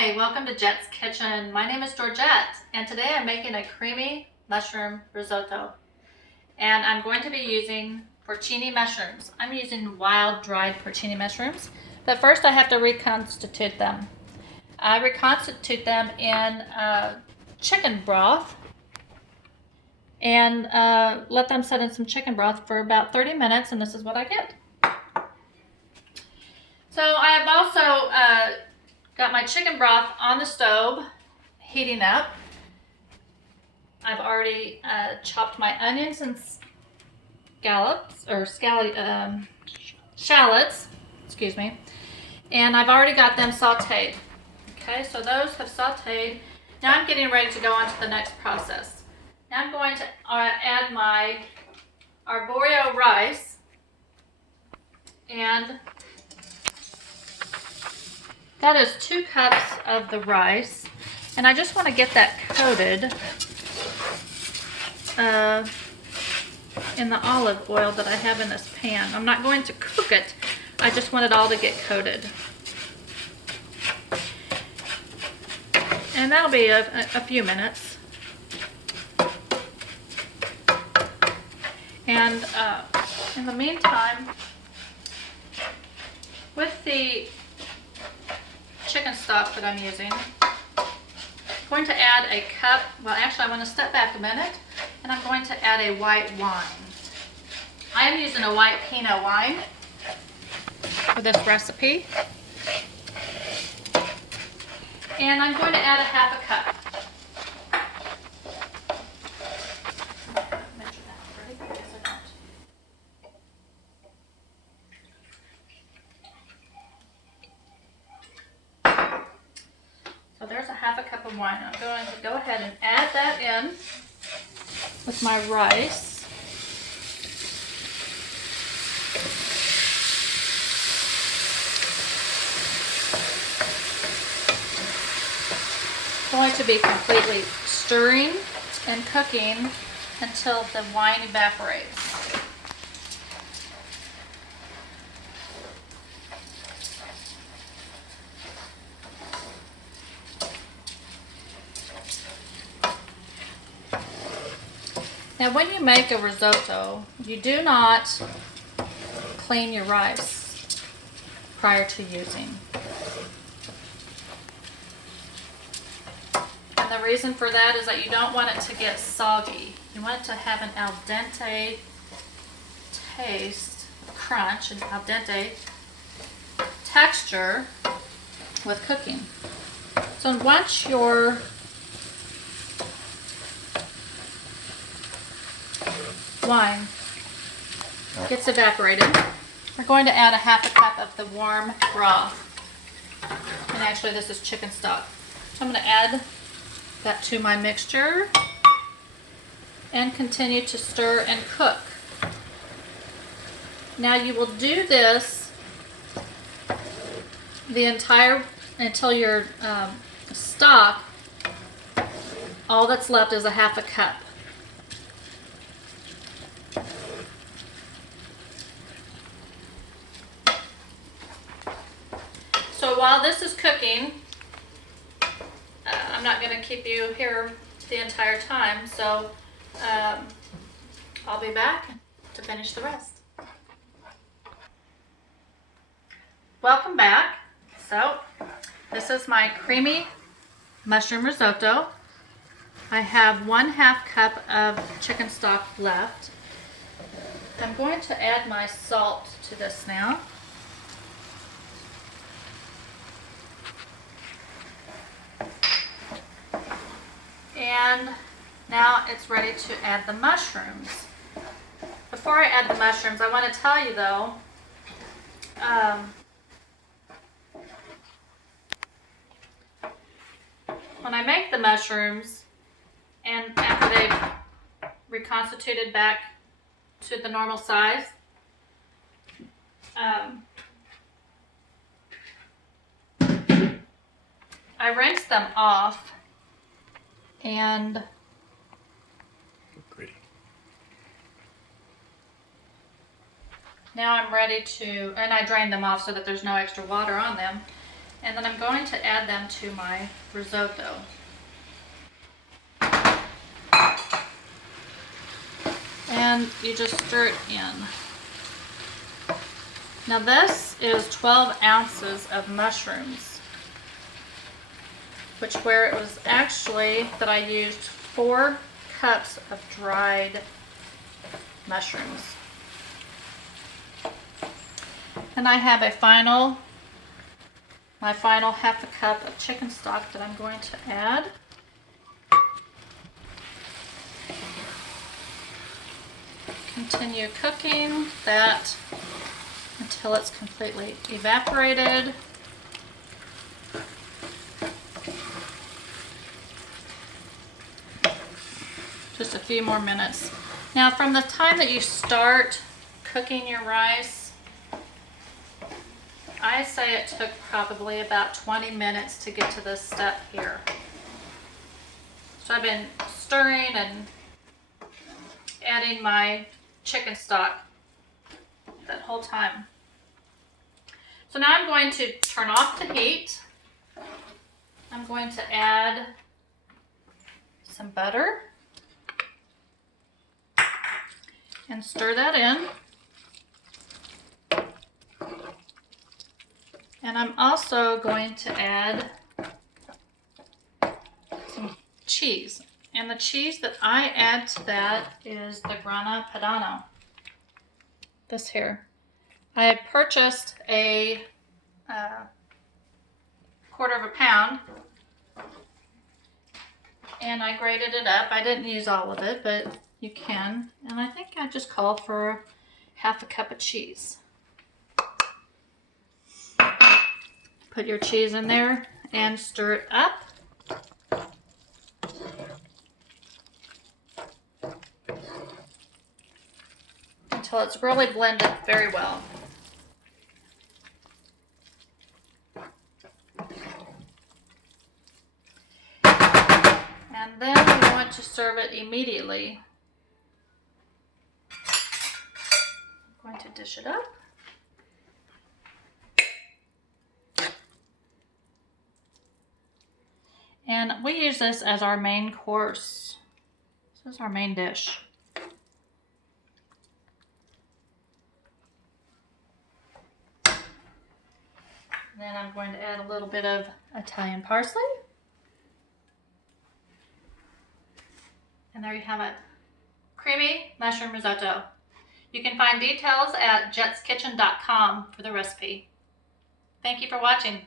Hi, welcome to Jett's Kitchen. My name is Georgette, and today I'm making a creamy mushroom risotto. And I'm going to be using porcini mushrooms. I'm using wild dried porcini mushrooms, but first I have to reconstitute them. I reconstitute them in chicken broth and let them set in some chicken broth for about 30 minutes, and this is what I get. So I have also got my chicken broth on the stove, heating up. I've already chopped my onions and shallots, excuse me, and I've already got them sauteed. Okay, so those have sauteed. Now I'm getting ready to go on to the next process. Now I'm going to add my arborio rice, and that is 2 cups of the rice, and I just want to get that coated in the olive oil that I have in this pan. I'm not going to cook it, I just want it all to get coated. And that'll be a few minutes. And in the meantime, with the chicken stock that I'm using, I'm going to add a cup, well actually I want to step back a minute, and I'm going to add a white wine. I am using a white Pinot wine for this recipe, and I'm going to add a half a cup. Measure that, right? Yes, I don't. So there's a half a cup of wine. I'm going to go ahead and add that in with my rice. Going to be completely stirring and cooking until the wine evaporates. Now when you make a risotto, you do not clean your rice prior to using. And the reason for that is that you don't want it to get soggy. You want it to have an al dente taste, crunch, an al dente texture with cooking. So once your wine gets evaporated, we're going to add a half a cup of the warm broth. And actually this is chicken stock. So I'm going to add that to my mixture and continue to stir and cook. Now you will do this until your stock, all that's left is a half a cup. So while this is cooking, I'm not going to keep you here the entire time, so I'll be back to finish the rest. Welcome back. So this is my creamy mushroom risotto. I have 1/2 cup of chicken stock left. I'm going to add my salt to this now. And now it's ready to add the mushrooms. Before I add the mushrooms, I want to tell you though, when I make the mushrooms, and after they've reconstituted back to the normal size, I rinse them off. And now I'm ready to, and I drain them off so that there's no extra water on them. And then I'm going to add them to my risotto. And you just stir it in. Now this is 12 ounces of mushrooms, where it was actually that I used 4 cups of dried mushrooms. And I have my final half a cup of chicken stock that I'm going to add. Continue cooking that until it's completely evaporated. Just a few more minutes. Now from the time that you start cooking your rice, I say it took probably about 20 minutes to get to this step here. So I've been stirring and adding my chicken stock that whole time. So now I'm going to turn off the heat. I'm going to add some butter and stir that in. And I'm also going to add some cheese. And the cheese that I add to that is the Grana Padano. This here. I had purchased a 1/4 pound and I grated it up. I didn't use all of it, but you can. And I think I just called for half a cup of cheese. Put your cheese in there and stir it up. Until it's really blended very well. And then we want to serve it immediately. I'm going to dish it up. And we use this as our main course. This is our main dish. Then I'm going to add a little bit of Italian parsley. And there you have it. Creamy mushroom risotto. You can find details at jettskitchen.com for the recipe. Thank you for watching.